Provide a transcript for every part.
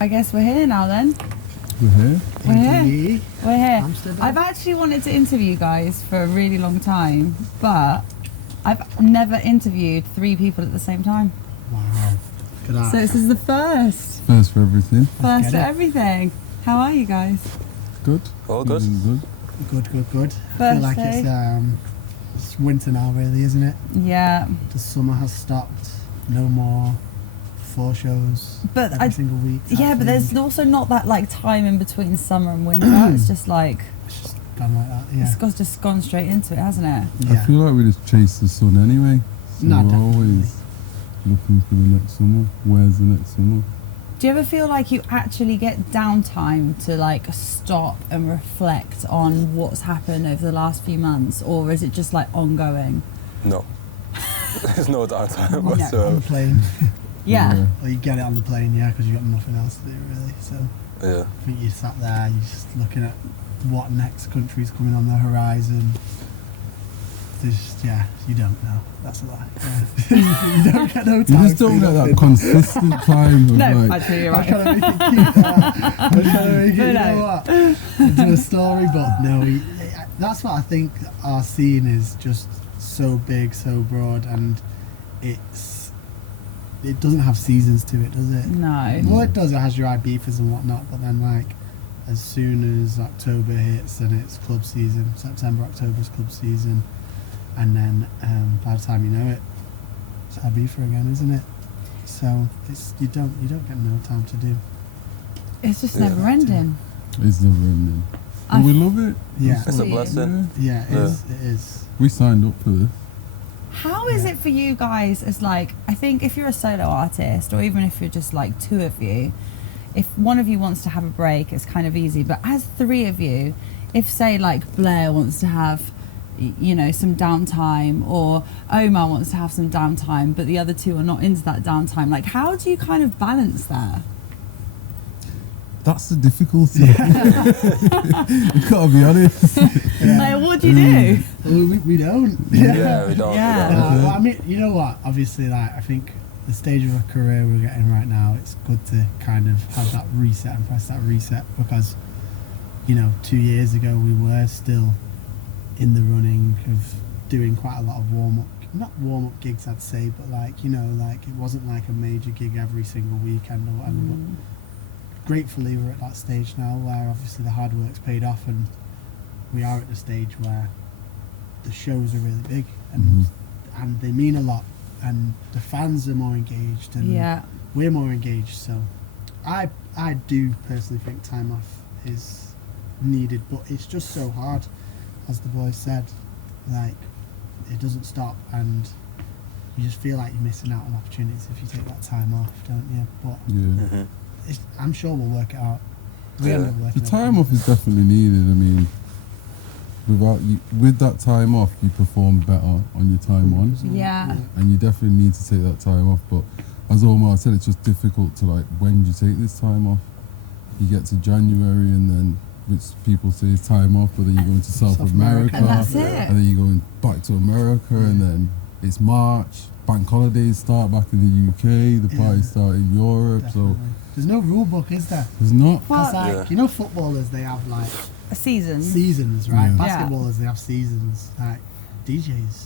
I guess we're here now then. We're here. We're here. We're here. Amsterdam. I've actually wanted to interview you guys for a really long time, but I've never interviewed 3 people at the same time. Wow. Good art. So this is the first. First for everything. First for it. everything. How are you guys? Good. All good. Good. Good. I feel like it's winter now, really, isn't it? Yeah. The summer has stopped. No more 4 shows But every single week. Yeah, but there's also not that like time in between summer and winter. It's just like It's just gone like that, yeah. just gone straight into it, hasn't it? Yeah. I feel like we just chase the sun anyway. So No, we're definitely. always looking for the next summer. Where's the next summer? Do you ever feel like you actually get downtime to like stop and reflect on what's happened over the last few months, or is it just like ongoing? No. There's no downtime On whatsoever. the plane. Yeah. Or you get it on the plane, yeah, because you've got nothing else to do, really. So Yeah. I think you sat there, you're just looking at what next country's coming on the horizon. You don't know. That's a lie. Yeah. You don't get no You time. just don't for get that nothing. consistent time of No, like, actually you're I'm right. trying to make it cute. I'm trying to make it, you No. know what? Do a story, but no. That's what I think our scene is, just so big, so broad, and it doesn't have seasons to it, does it? No. Well, it does. It has your Ibifas and whatnot, but then like as soon as October hits, then it's club season. September, October's club season, and then by the time you know it, it's Ibiza again, isn't it? So you don't get no time to do. It's just Yeah. never ending. it's never ending. I But we love it. Yeah, It's a blessing. yeah, it Yeah. is. It is. We signed up for this. How is Yeah. it for you guys as like, I think if you're a solo artist, or even if you're just like 2 of you, if one of you wants to have a break, it's kind of easy. But as 3 of you, if say like Blair wants to have, you know, some downtime, or Omar wants to have some downtime, but the other 2 are not into that downtime, like how do you kind of balance that? That's the difficulty. You've got to be honest. Like, what do you do? Well, we don't. Yeah, we don't. Yeah. We don't. Well, I mean, you know what? Obviously, like I think the stage of a career we're getting right now, it's good to kind of have that reset and press that reset, because, you know, 2 years ago we were still in the running of doing quite a lot of not warm up gigs, I'd say, but like, you know, like it wasn't like a major gig every single weekend or whatever. But gratefully, we're at that stage now where obviously the hard work's paid off, and we are at the stage where the shows are really big and they mean a lot, and the fans are more engaged, and Yeah. we're more engaged. So I do personally think time off is needed, but it's just so hard, as the boys said. Like, it doesn't stop, and you just feel like you're missing out on opportunities if you take that time off, don't you? But Yeah. I'm sure we'll work it out. We Yeah. end up working The it time out. off is definitely needed. I mean, with that time off, you perform better on your time on, Yeah. and you definitely need to take that time off. But as Omar said, it's just difficult to like, when do you take this time off? You get to January, and then which people say is time off, but then you're going to South America, And that's it. and then you're going back to America, and then it's March. Bank holidays start back in the UK. The parties start in Europe. So Definitely. There's no rule book, is there? there's not. Because Well, like, Yeah. you know, footballers, they have like a season. seasons, right? Yeah. Basketballers, they have seasons. Like DJs.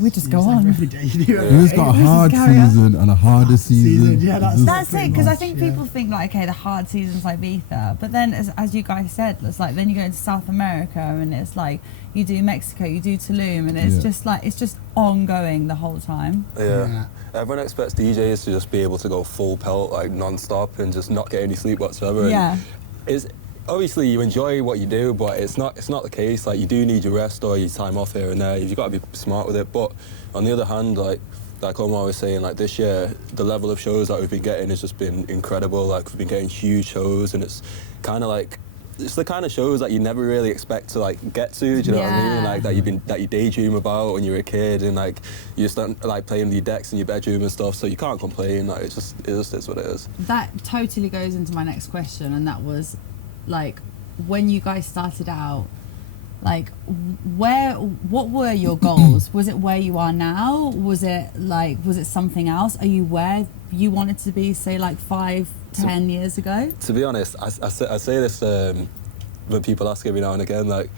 We just it's go like on. every day you do it. Who's got a This is hard carry on. season and a harder season? Yeah, It's just- That's it, pretty because I much, think yeah. people think like, okay, the hard season's like Ibiza, but then as you guys said, it's like then you go into South America, and it's like you do Mexico, you do Tulum, and it's Yeah. just like it's just ongoing the whole time. Yeah. Everyone expects DJs to just be able to go full pelt, like non-stop, and just not get any sleep whatsoever. And Yeah. It's obviously you enjoy what you do, but it's not the case. Like, you do need your rest or your time off here and there. You've got to be smart with it. But on the other hand, like Omar was saying, like this year, the level of shows that we've been getting has just been incredible. Like, we've been getting huge shows, and it's kind of like, it's the kind of shows that you never really expect to like get to. Do you know what I mean? Yeah. Like that you daydream about when you were a kid, and like you just don't like playing the decks in your bedroom and stuff. So you can't complain. Like, it just is what it is. That totally goes into my next question, and that was like, when you guys started out, like what were your goals? Was it where you are now? Was it something else? Are you where you wanted to be, say, like 5-10 years ago? To be honest, I say this when people ask every now and again, like,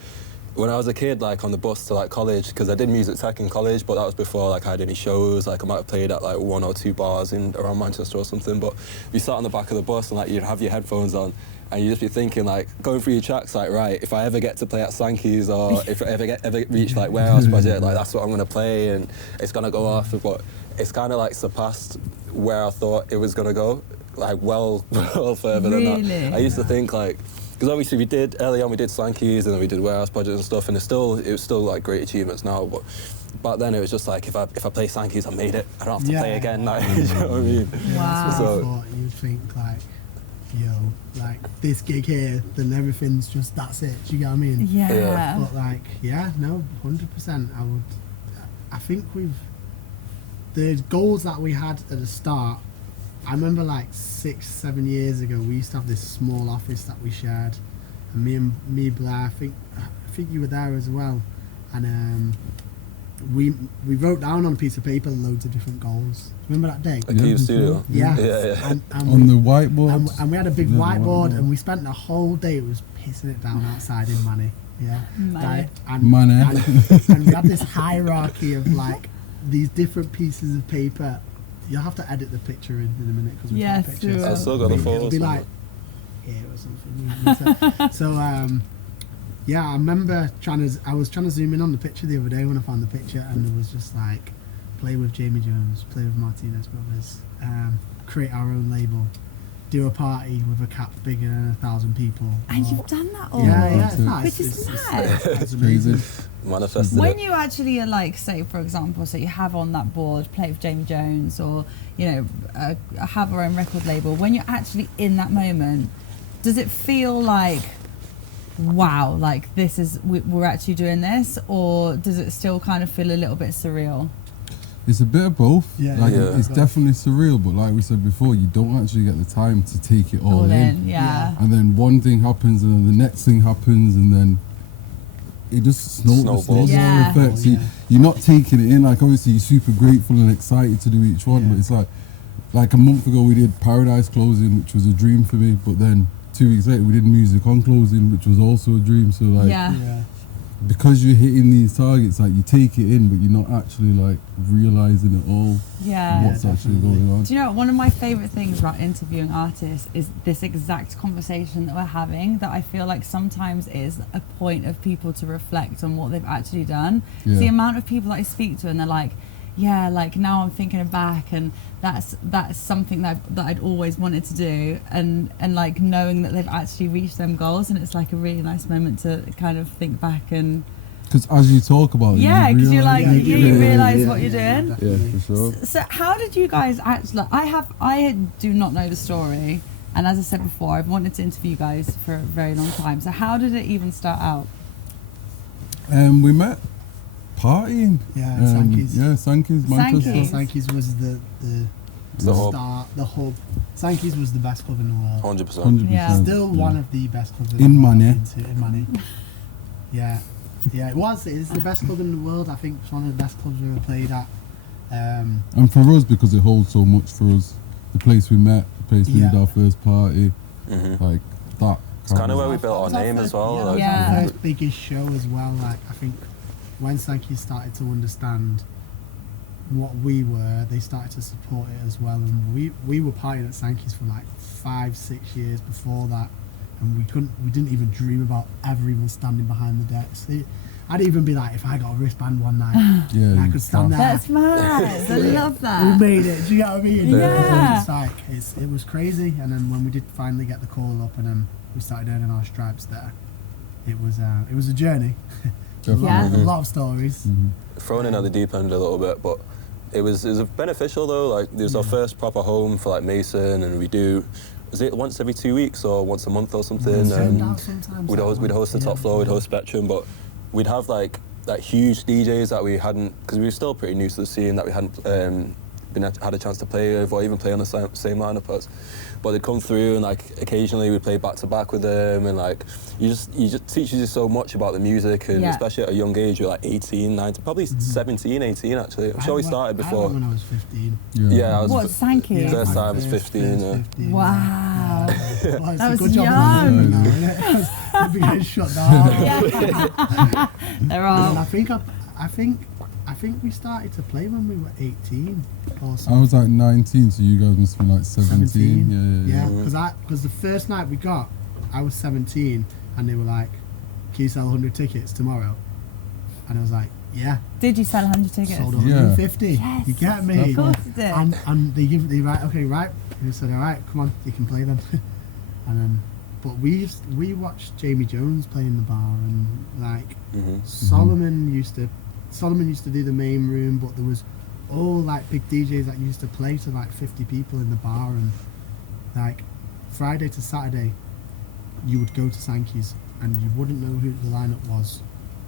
when I was a kid, like on the bus to like college, because I did music tech in college, but that was before like I had any shows. Like I might have played at like 1 or 2 bars in around Manchester or something. But you sat on the back of the bus and like you'd have your headphones on, and you'd just be thinking like going through your tracks, like right, if I ever get to play at Sankey's or if I ever reach like Warehouse Project, like that's what I'm gonna play and it's gonna go off. But it's kind of like surpassed where I thought it was gonna go, like well further than that. I used to think like. Because obviously early on we did Sankey's and then we did Warehouse Project and stuff, and it was still like great achievements now, but back then it was just like if I play Sankey's, I made it. I don't have to play again. Like, you know what I mean? Wow. So I thought you'd think like, yo, like this gig here, then everything's just that's it. Do you get what I mean? Yeah. But like, yeah, no, 100%. I think the goals that we had at the start. I remember like 6-7 years ago, we used to have this small office that we shared, and me Blair, I think you were there as well, and we wrote down on a piece of paper loads of different goals. Remember that day? Like Cube Studio. Yeah. And on the whiteboard. And we had a big whiteboard, and we spent the whole day. It was pissing it down outside in Manny. Yeah. Manny. And we had this hierarchy of like these different pieces of paper. You'll have to edit the picture in a minute because we got pictures. Sure. I still got the photos. It'll be like here or something. So yeah, I remember I was trying to zoom in on the picture the other day when I found the picture, and it was just like play with Jamie Jones, play with Martinez Brothers, create our own label, do a party with a cap bigger than 1,000 people. And you've done that all. Yeah, it's nice. Which is mad. It's amazing. Manifested When it. you actually are like, say for example, so you have on that board, play with Jamie Jones, or you know, have our own record label. When you're actually in that moment, does it feel like, wow, like this is we're actually doing this, or does it still kind of feel a little bit surreal? It's a bit of both. Yeah. Like Yeah. it's definitely surreal, but like we said before, you don't actually get the time to take it all in. Yeah. And then one thing happens, and then the next thing happens, and then it just snowballs Yeah. effects. Yeah. You're not taking it in. Like obviously you're super grateful and excited to do each one, but it's like a month ago we did Paradise Closing, which was a dream for me. But then 2 weeks later we did Music on Closing, which was also a dream. So like, Yeah. because you're hitting these targets, like you take it in, but you're not actually like realizing it all. Yeah. What's actually going on. Do you know, one of my favourite things about interviewing artists is this exact conversation that we're having, that I feel like sometimes is a point of people to reflect on what they've actually done. Yeah. The amount of people that I speak to and they're like, yeah, like now I'm thinking back and that's something that I'd always wanted to do, and like knowing that they've actually reached them goals, and it's like a really nice moment to kind of think back and Because as you talk about it, yeah, because you're like you realise what you're doing. Yeah, for sure. So how did you guys actually? I do not know the story, and as I said before, I've wanted to interview you guys for a very long time. So how did it even start out? We met partying. Yeah, Sankey's. Yeah, Sankey's, Manchester. Sankey's. Sankey's was the hub. start, the hub. Sankey's was the best club in the world. 100%. 100%. Yeah. Still one of the best clubs In Manny. In Manny. Yeah, it was. It's the best club in the world. I think it's one of the best clubs we ever played at. And for us, because it holds so much for us, the place we met, the place we did our first party, like that. It's kind of where we built our name as well. Yeah, Like, it was our first biggest show as well. Like I think when Sankey started to understand what we were, they started to support it as well. And we were partying at Sankey's for like 5-6 years before that, and we didn't even dream about ever even standing behind the decks. I'd even be like, if I got a wristband one night, and I could stand there. That's mad. I love that. We made it. Do you get what I mean? Yeah. It's like it was crazy. And then when we did finally get the call up, and then we started earning our stripes there, it was a journey. Yeah. A lot of stories. thrown in at the deep end a little bit, but it was beneficial though. Like it was our first proper home for like Mason, and was it once every 2 weeks or once a month or something? We'd host the top floor, we'd host Spectrum, but we'd have like huge DJs that we hadn't, because we were still pretty new to the scene, that we hadn't had a chance to play with or even play on the same lineup as. But they'd come through and like occasionally we'd play back to back with them, and like you just teaches you so much about the music, and especially at a young age, you're like 18, 19, probably 17, 18 actually. I'm sure we started before. I went when I was 15. Yeah, I was. What, Sankey? First time I was 15. Wow. Well, That was good job young. I'd be getting shut down. There are. And I think we started to play when we were 18 or something. I was like 19, so you guys must have been like 17. Yeah, because the first night we got, I was 17, and they were like, "Can you sell 100 tickets tomorrow?" And I was like, "Yeah." Did you sell 100 tickets? Sold 150. Yes. You get me? Of course you did. And they right. And they said, "All right, come on, you can play then." And then, but we watched Jamie Jones play in the bar, and like Solomon used to do the main room, but there was all like big DJs that used to play to like 50 people in the bar, and like Friday to Saturday you would go to Sankey's and you wouldn't know who the lineup was,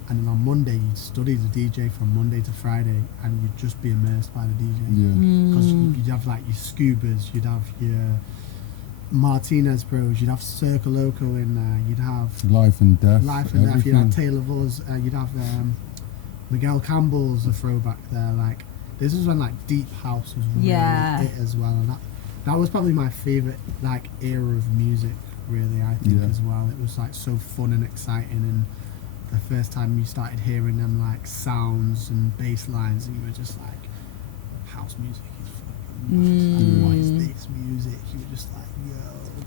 and then on Monday you'd study the DJ from Monday to Friday, and you'd just be immersed by the DJ, because you'd have like your Scubas, you'd have your Martinez Bros, you'd have Circle Loco in there, you'd have Life and Death, you'd have Taylor Vulls, you'd have Miguel Campbell's a throwback there. Like this was when like deep house was really it as well, and that was probably my favorite like era of music, really. I think as well. It was like so fun and exciting, and the first time you started hearing them like sounds and bass lines, and you were just like, house music is fucking nuts. Like, what is this music? You were just like, yo,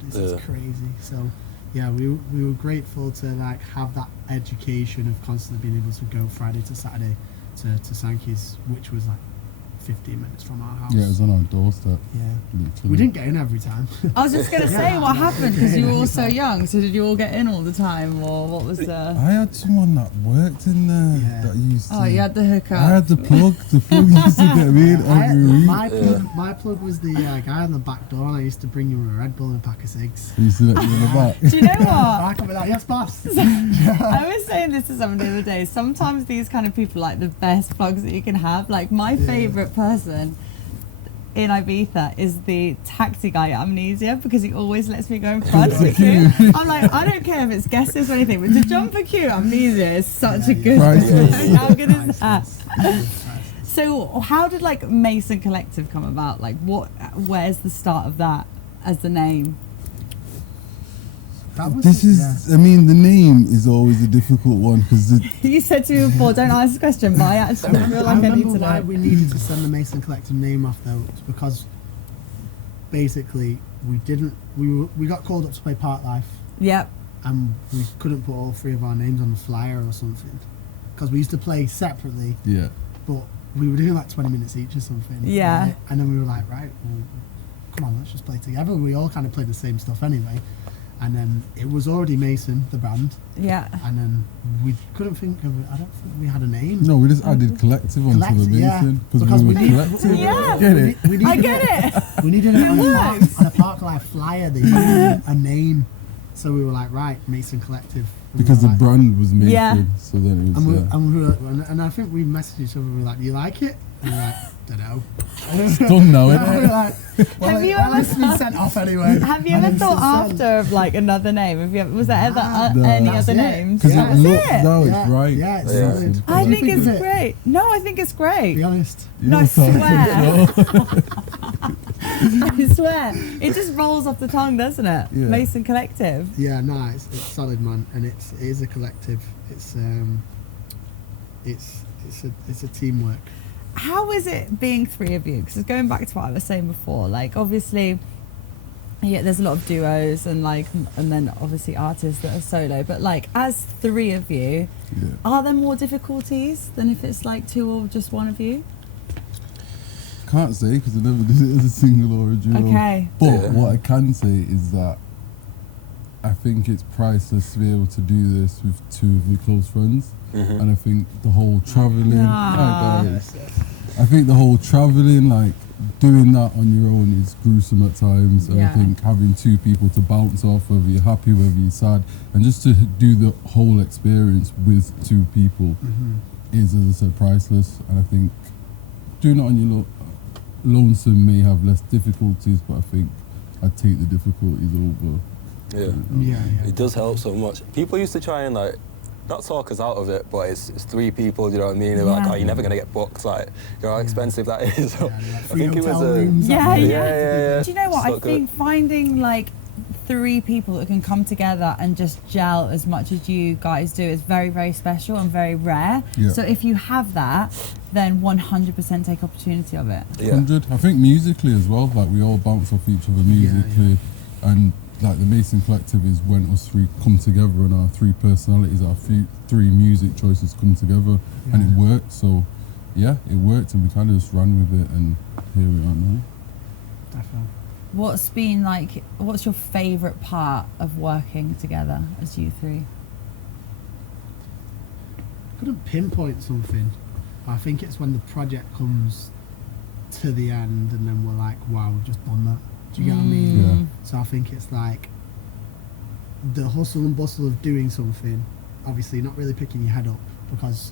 this is crazy. So yeah, we were grateful to like have that education of constantly being able to go Friday to Saturday to Sankey's, which was like 15 minutes from our house. Yeah, it was on our doorstep. Yeah. Literally. We didn't get in every time. I was just going to say, what happened? Because you were all so young. So did you all get in all the time, or what was the... I had someone that worked in there that used to... Oh, you had the hookup. I had the plug. The plug used to get me in every week. My plug was the guy on the back door, and I used to bring you a Red Bull and a pack of cigs. He used to let you in the back. Do you know what? I come with that, yes, boss. I was saying this to someone the other day. Sometimes these kind of people are like the best plugs that you can have. Like my favourite person in Ibiza is the taxi guy at Amnesia, because he always lets me go in front of the queue. I'm like, I don't care if it's Guestlist or anything, but to jump a queue at Amnesia is such a good feeling. How good is that? So how did like Mason Collective come about? Like where's the start of that as the name? I mean, the name is always a difficult one, because You said to me before, don't ask the question, but I actually feel like I need to why know. we needed to send the Mason Collective name off though. It's because basically we got called up to play Park Life. Yep. And we couldn't put all three of our names on the flyer or something, because we used to play separately. Yeah. But we were doing like 20 minutes each or something. Yeah. Right? And then we were like, right, well, come on, let's just play together. We all kind of played the same stuff anyway. And then it was already Mason, the band. Yeah. And then we couldn't think of it. I don't think we had a name. No, we just added Collective onto the Mason, because we were collective. Yeah. Get it? I get it. We needed it on a Park Life flyer. They needed a name. So we were like, right, Mason Collective. Because the brand was Mason, Yeah. so then it was... And I think we messaged each other, we were like, do you like it? And we were like, don't know. It's done now, isn't We it? were like, well, it's been sent off anyway. Have you ever thought after of like another name? Was there ever any That's other it. names? Because Yeah. it looks it. now, it's right. Yeah, it's Yeah. solid. I What do you think it's of it? great. No, I think it's great. Be honest. No, I Yeah, so- swear. I swear. It just rolls off the tongue, doesn't it? Yeah. Mason Collective. Yeah, no, it's solid, man, and it is a collective. It's a teamwork. How is it being three of you? Because going back to what I was saying before, like obviously, yeah, there's a lot of duos and then obviously artists that are solo. But like as three of you, are there more difficulties than if it's like two or just one of you? Can't say, because I never did it as a single or a duo. Okay. But what I can say is that I think it's priceless to be able to do this with two of my close friends. And I think the whole travelling, I think the whole travelling, like doing that on your own is gruesome at times. And I think having two people to bounce off, whether you're happy, whether you're sad, and just to do the whole experience with two people is, as I said, priceless. And I think doing it on your lonesome may have less difficulties, but I think I'd take the difficulties over. Yeah. It does help so much. People used to try and like not talk us out of it, but it's 3 people, you know what I mean? They're like, oh, you're never gonna get booked. Like, you know how expensive that is. So Like I free think it was hotel rooms. yeah. Do you know what? It's I not think finding like 3 people that can come together and just gel as much as you guys do is very, very special and very rare. Yeah. So if you have that, then 100% take opportunity of it. 100. I think musically as well, like we all bounce off each other musically, and like the Mason Collective is when us 3 come together and our 3 personalities, our 3 music choices come together, and it worked. So yeah, it worked, and we kind of just ran with it, and here we are now. Definitely. What's your favourite part of working together as you 3? Couldn't pinpoint something. I think it's when the project comes to the end and then we're like, wow, we've just done that. Do you get what I mean? Yeah. So I think it's like the hustle and bustle of doing something, obviously not really picking your head up, because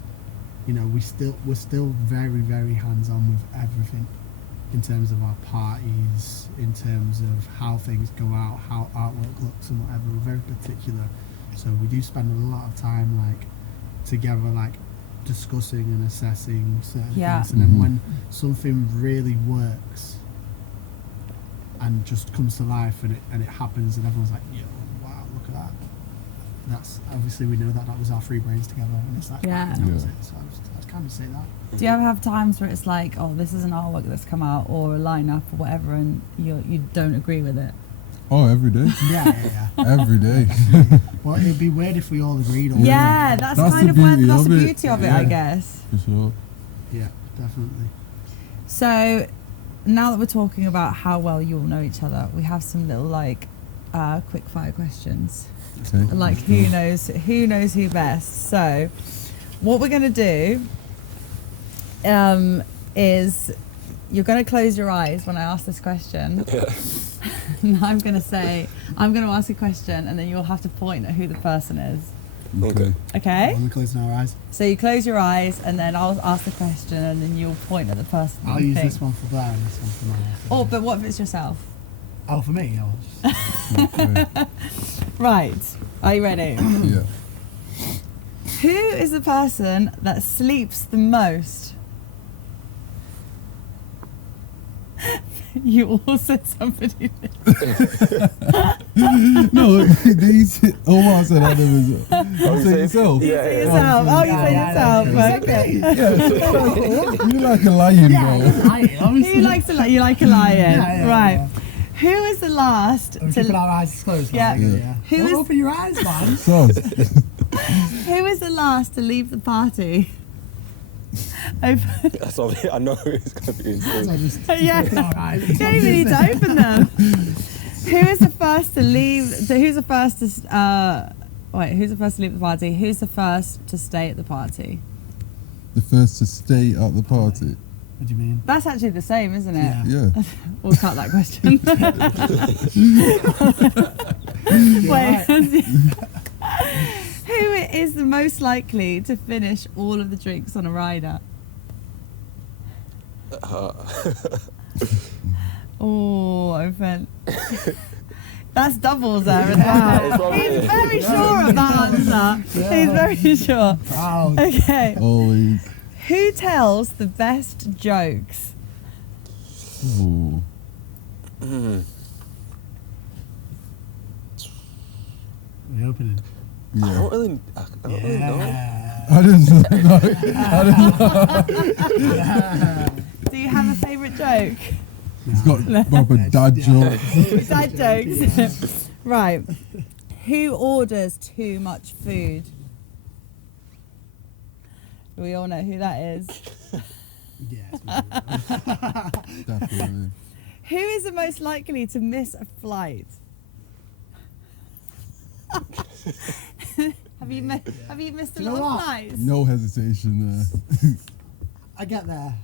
you know we're still very, very hands-on with everything, in terms of our parties, in terms of how things go out, how artwork looks and whatever. We're very particular, so we do spend a lot of time like together, like discussing and assessing certain things, and then when something really works and just comes to life and it happens and everyone's like, yo, wow, look at that. That's obviously, we know that was our 3 brains together, and it's like, that was it. So I'd kind of say that. Do you ever have times where it's like, oh, this is an artwork that's come out or a lineup or whatever, and you don't agree with it? Oh, every day. Yeah. Every day. Well, it'd be weird if we all agreed on Yeah, it. that's That's kind the of where beauty that's of the it. beauty of it, Yeah. I guess. For sure. Yeah, definitely. So now that we're talking about how well you all know each other, we have some little like quick fire questions. Okay. Like who knows who best. So what we're gonna do is you're gonna close your eyes when I ask this question. And I'm gonna ask a question, and then you'll have to point at who the person is. Okay. Okay? When we're closing our eyes. So you close your eyes, and then I'll ask the question, and then you'll point at the person. I'll you use think. this one for Blair and this one for Maya. Oh, but what if it's yourself? Oh, for me? Okay. Right. Are you ready? Yeah. Who is the person that sleeps the most? You all said somebody. No, these. Oh, what I said Adam is. You say yourself. You say yourself. Oh, you say yourself. Okay. You like a lion, bro. Who likes a lion? You like a lion, Yeah, right? yeah. Who is the last Are we keeping our eyes closed? Yeah. Yeah. Who Don't is- open your eyes, man. So, Who is the last to leave the party? That's all, I know it's going to be insane. Yeah. Alright. You don't even need to open them. Who is the first to leave? So who's the first to? Who's the first to leave the party? Who's the first to stay at the party? the first to stay at the party. What do you mean? That's actually the same, isn't it? Yeah. Yeah. We'll cut that question. Wait. Who is the most likely to finish all of the drinks on a rider? Oh, open. That's doubles there as well. He's very sure of that answer. He's very sure. Wow. Okay. Always. Who tells the best jokes? Oh. We're opening. I Yeah. don't really know. I didn't know. I didn't know. Do you have a favourite joke? He's got proper dad joke. Dad jokes. Right. Who orders too much food? We all know who that is. Yes. Definitely. Who is the most likely to miss a flight? Have you missed a You know lot of what? flights? No hesitation there. I get there.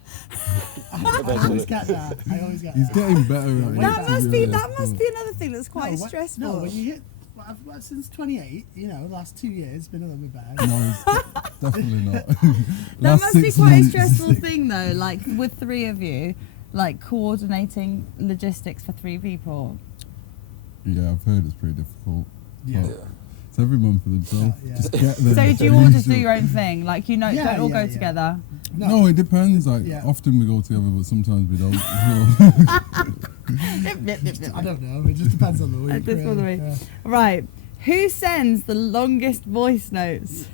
I always get there. He's getting better at it. That to must be be honest. another thing that's quite stressful. No, when you hit, I've since 28, the last 2 years been a little bit better. No, it's definitely not. That Last must be 6 quite a months. stressful thing though, like with 3 of you, like coordinating logistics for 3 people? Yeah, I've heard it's pretty difficult. Yeah. But it's every month for themselves. Yeah. Just get there. So do you all just do your own thing? Like, you know, Yeah, don't all yeah, go yeah. together? No, it depends. Like, Yeah. often we go together, but sometimes we don't. I don't know. It just depends on the week. Depends on the really. week. Right. Who sends the longest voice notes?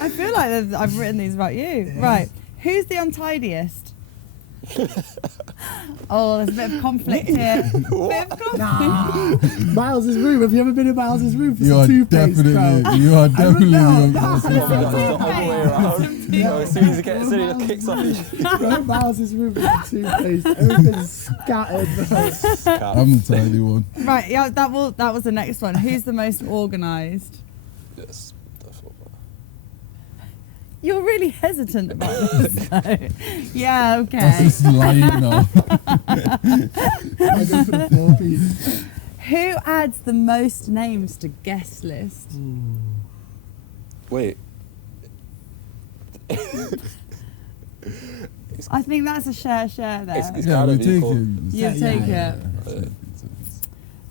I feel like I've written these about you. Yeah. Right. Who's the untidiest? Oh, there's a bit of conflict here. Bit of conflict. Nah. Miles's room. Have you ever been in Miles's room for You some are toothpaste, bro? definitely, you are definitely No, the no. most That's the other way around. You know, as soon as he gets in, he kicks off his Bro, Miles's room for some toothpaste. Everything's scattered, bro. I'm the tiny one. Right, yeah, that was the next one. Who's the most organised? Yes, that's what. You're really hesitant about this, though. Yeah, That's okay. just lying now. I go for the 4-piece. Who adds the most names to Guestlist? Wait. I think that's a share there. It's Yeah, gotta we be take cool. it. You Yeah, take yeah, it.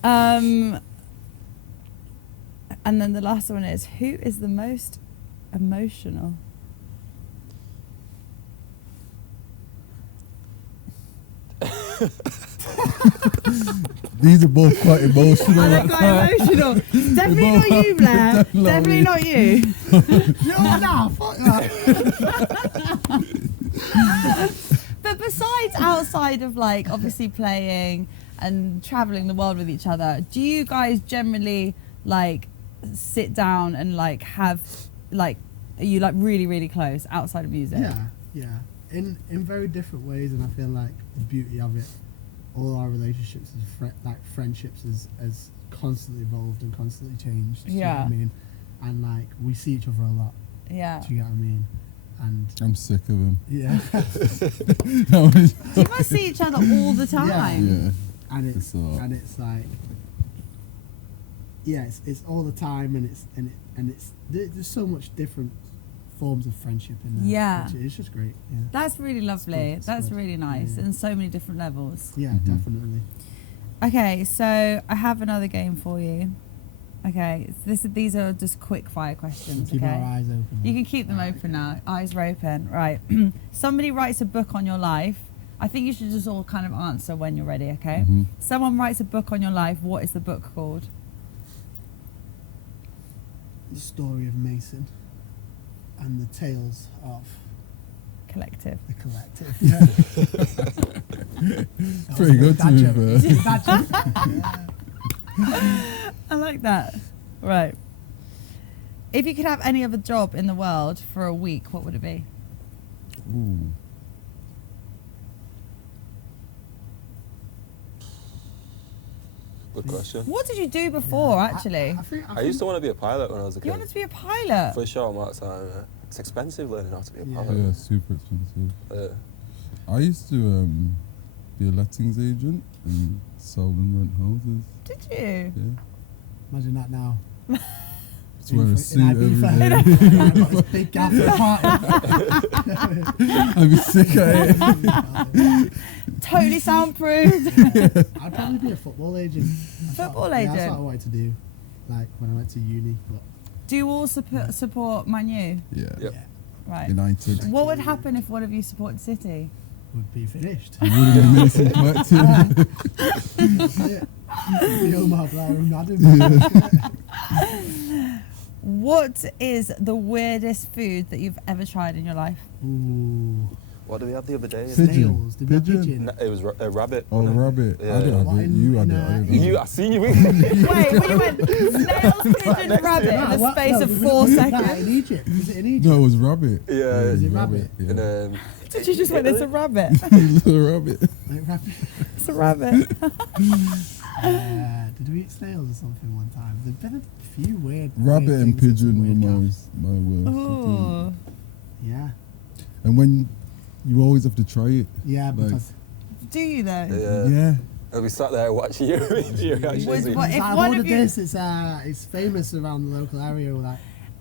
Yeah. And then the last one is, who is the most emotional? These are both quite emotional. They're at quite times. emotional. Definitely not you, Blair. Definitely not you. Nah, fuck that. But besides outside of like obviously playing and traveling the world with each other, do you guys generally like sit down and like have like, are you like really, really close outside of music? Yeah. In very different ways, and I feel like the beauty of it, all our relationships as like friendships has constantly evolved and constantly changed. Do you know what Yeah. I mean? And like we see each other a lot. Yeah. Do you get what I mean? And I'm sick of him. yeah, You must see each other all the time. Yeah. and it's It's a lot. and it's like yeah, it's all the time, and it's there's so much different forms of friendship in there. Yeah. which it's just great. Yeah, That's really lovely. It's That's good. really nice. Yeah. And so many different levels. yeah, Mhm. definitely. Okay, so I have another game for you. Okay, these are just quick fire questions. Keep Okay, our eyes open. you can keep them Right. open now. Eyes are open. Right. Somebody writes a book on your life. I think you should just all kind of answer when you're ready. Okay. Mhm. Someone writes a book on your life. What is the book called? The story of Mason and the tales of Collective. the collective. Yeah. Pretty good to be fair. Dad joke. I like that. Right. If you could have any other job in the world for a week, what would it be? Ooh. Good question. What did you do before, actually? I used to want to be a pilot when I was a You kid. wanted to be a pilot. For a short amount of time. It's expensive learning how to be a Yeah. pilot. Yeah, super expensive. Yeah. I used to be a lettings agent and sell and rent houses. Did you? Yeah. Imagine that now. Just wear a suit every Ibiza. day. I've got this big gap in the party. I'd be sick at it. Totally soundproofed. I'd probably be a football agent. Football That's agent? what I wanted to do, like when I went to uni. But Do you all support Man U? Yeah. Yep. yeah, Right. United. What would happen if one of you supported City? would be finished. You wouldn't be missing collective. That's it. Real Blair and Madden. What is the weirdest food that you've ever tried in your life? Ooh. What did we have the other day? Pigeon. Snails. Did we have Pigeon. pigeon? No, it was a rabbit. Oh, rabbit. Yeah. I didn't What have it. You had it. I didn't have I it. seen you. Wait, when you went snails, pigeon, rabbit in the What? space No, of we 4 went- seconds? In Egypt. Was it in Egypt? No, it was rabbit. Yeah. it was Is it rabbit? Yeah. And Did you just went, it's a rabbit? It was a rabbit. Like rabbit. It's a rabbit. Did we eat snails or something one time? There's been a few weird. Rabbit weird and things at some pigeon were weird camps. my worst. I think. Ooh. Yeah. And when you always have to try it. Yeah, Like- because Do you though? yeah. Yeah. And we sat there watching your reactions. Was- what- if I've one ordered of you- this. It's famous around the local area. Like,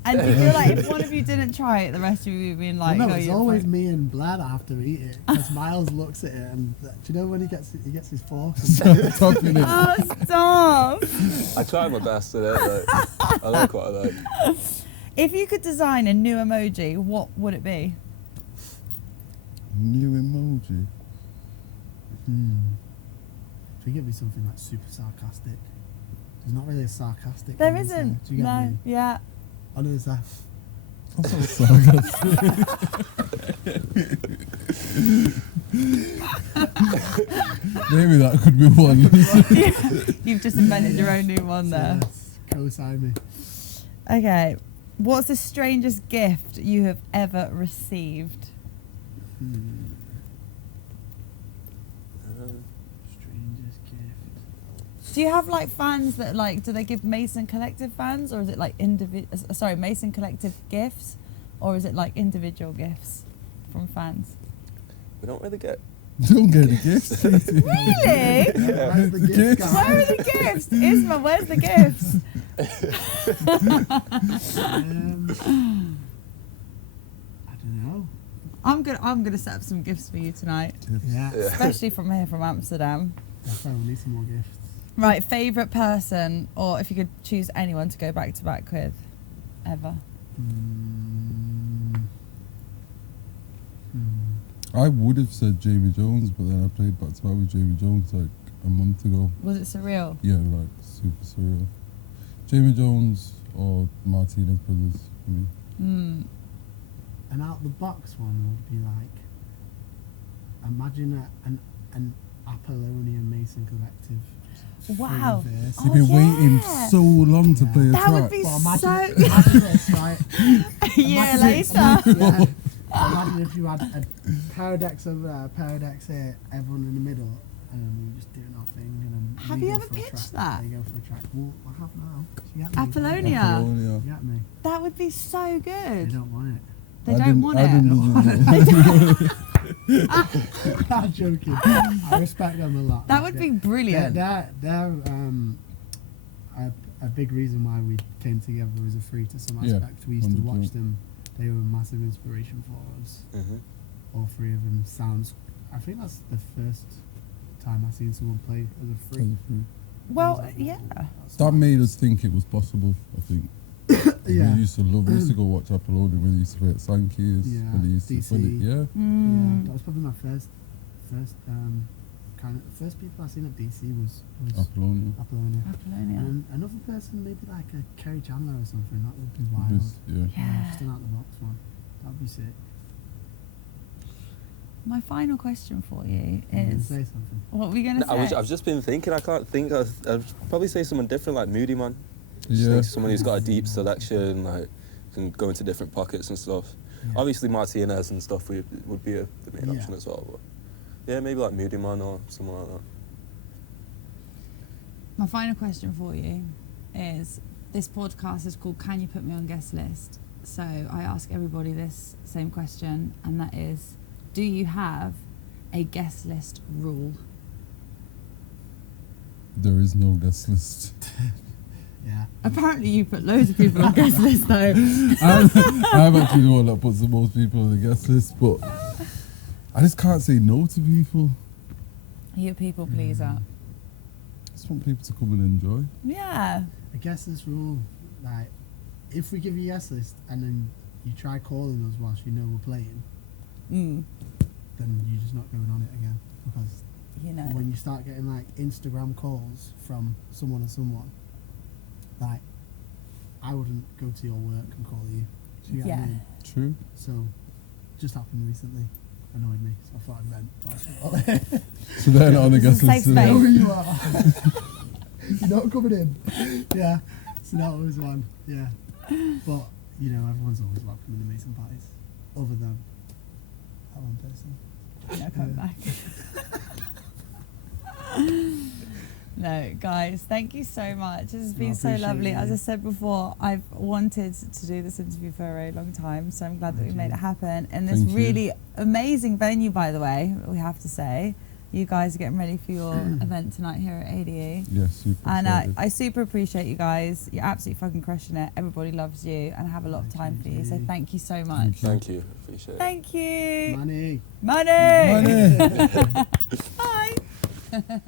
And do you feel like if one of you didn't try it, the rest of you would be like, Well, no, oh, it's you're always fine. me and Blad after we eat it. Because Miles looks at it and do you know when he gets his fork? And Topping it. Oh, stop. I try my best at it. Like, I like what I like. If you could design a new emoji, what would it be? New emoji. I think it'd be something like super sarcastic. There's not really a sarcastic. There one, is there? isn't. Do you get No, me? yeah. Oh no, there's that. That's not sarcastic. Maybe that could be one. You've just invented your own new one there. Yes, co-sign me. Okay. What's the strangest gift you have ever received? Strangest gift. Do you have like fans that like, do they give Mason Collective fans, or is it like Mason Collective gifts, or is it like individual gifts from fans? We don't really get. Don't get a gift. Really? Where's the gift, guys? Where are the gifts? Isma, where's the gifts? I don't know. I'm gonna set up some gifts for you tonight, Yeah, Yeah. especially from here from Amsterdam. definitely need some more gifts. Right, favourite person, or if you could choose anyone to go back to back with, ever. I would have said Jamie Jones, but then I played back to back with Jamie Jones like a month ago. Was it surreal? Yeah, like super surreal. Jamie Jones or Martinez Brothers for me. An out the box one would be like, imagine an Apollonia Mason Collective. Wow. free verse. Oh, You've been waiting yeah. so long to Yeah. play a That track. would be But so. imagine this, right? A year Imagine later. yeah. Imagine if you had a paradox over there, paradox here, everyone in the middle, and we were just doing our thing. And then Have we you go ever for a pitched track, that? They go for a track. Well, I have now. You get me? Apollonia. Apollonia. You get me? That would be so They good. don't want it. They I don't didn't- want I it. didn't- I'm joking. I respect them a lot. That would be brilliant. They're a big reason why we came together as a free to some Yeah, aspect. We used to 100%. watch them. They were a massive inspiration for us. All three of them sounds. I think that's the first time I've seen someone play as a free. Well, yeah. That made us think it was possible, I think. Yeah. We used to go watch Apollonia when they used to play at Sankey's. Yeah, When they used to, DC. yeah. Mm. Yeah, that was probably my first first people I seen at DC was Apollonia. Apollonia. Apollonia. And another person, maybe like a Kerry Chandler or something. That would be wild. Yeah. Yeah. Just an out the box one. That'd be sick. My final question for you You can is, say something. what were you going to say? I've just been thinking. I can't think. I'd probably say someone different, like Moody Man. Just Yeah. think someone who's got a deep selection, like can go into different pockets and stuff. Yeah. Obviously Martinez and stuff would be the main Yeah. option as well. But yeah, maybe like Moody Man or someone like that. My final question for you is, this podcast is called Can You Put Me on Guest List? So I ask everybody this same question, and that is, do you have a guest list rule? There is no guest list. Yeah. Apparently you put loads of people on guest list though. I'm actually the one that puts the most people on the guest list, but I just can't say no to people. You're a people pleaser. I just want people to come and enjoy. Yeah. I guess this rule, like, if we give you a yes list and then you try calling us whilst you know we're playing, Mm. then you're just not going on it again. Because You know. when you start getting like Instagram calls from someone or someone, like, I wouldn't go to your work and call you. Do you get what I Yeah. mean? True. So, just happened recently. Annoyed me, so I thought I'd vent. So they're not on the This guest is a list. safe today. space. Who you are. You're not coming in. Yeah. So that was one. Yeah. But, you know, everyone's always welcome in the Mason parties. Other than that one person. No, coming back. No, guys, thank you so much. This has been so appreciate lovely. you. As I said before, I've wanted to do this interview for a very long time, so I'm glad that we made it happen. And this Thank you. really amazing venue, by the way, we have to say. you guys are getting ready for your event tonight here at ADE. Yes, super And excited. I super appreciate you guys. You're absolutely fucking crushing it. Everybody loves you and I have a lot of time for you. So thank you so much. Thank you. Appreciate it. Thank you. Money. Money. Money. Bye.